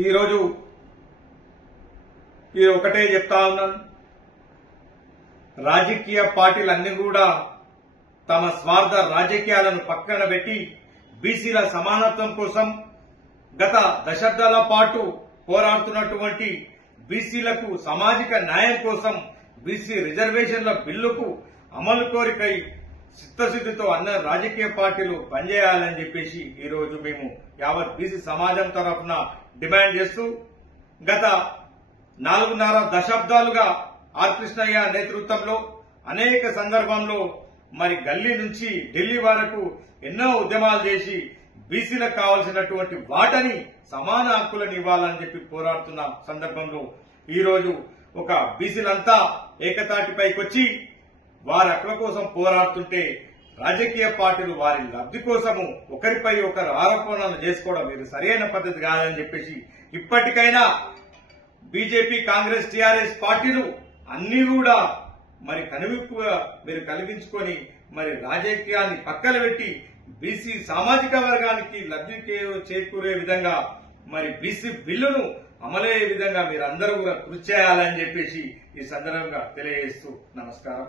ఈరోజు ఒకటే చెప్తా ఉన్నాను, రాజకీయ పార్టీలన్నీ కూడా తమ స్వార్థ రాజకీయాలను పక్కన పెట్టి బీసీల సమానత్వం కోసం గత దశాబ్దాల పాటు పోరాడుతున్నటువంటి బీసీలకు సామాజిక న్యాయం కోసం బీసీ రిజర్వేషన్ల బిల్లుకు అమలు కోరికై చిత్తశుద్దితో అన్న రాజకీయ పార్టీలు పనిచేయాలని చెప్పేసి ఈరోజు మేము యావత్ బీసీ సమాజం తరఫున డిమాండ్ చేస్తూ గత 4.5 దశాబ్దాలుగా ఆర్ కృష్ణయ్య నేతృత్వంలో అనేక సందర్భంలో మరి గల్లీ నుంచి ఢిల్లీ వరకు ఎన్నో ఉద్యమాలు చేసి బీసీలకు కావాల్సినటువంటి వాటని సమాన హక్కులను ఇవ్వాలని చెప్పి పోరాడుతున్న సందర్భంలో ఈరోజు ఒక బీసీలంతా ఏకతాటిపైకొచ్చి వారి హక్కుల కోసం పోరాడుతుంటే రాజకీయ పార్టీలు వారి లబ్ధి కోసము ఒకరిపై ఒకరు ఆరోపణలు చేసుకోవడం ఇది సరైన పద్ధతి కాదని చెప్పేసి ఇప్పటికైనా బీజేపీ, కాంగ్రెస్, టీఆర్ఎస్ పార్టీలు అన్ని కూడా మరి కనువిప్పుగా మీరు కలిగించుకొని మరి రాజకీయాన్ని పక్కన పెట్టి బీసీ సామాజిక వర్గానికి లబ్ధి చేకూరే విధంగా మరి బీసీ బిల్లును అమలయ్యే విధంగా మీరు అందరూ కూడా కృషి చేయాలని చెప్పేసి ఈ సందర్భంగా తెలియజేస్తూ నమస్కారం.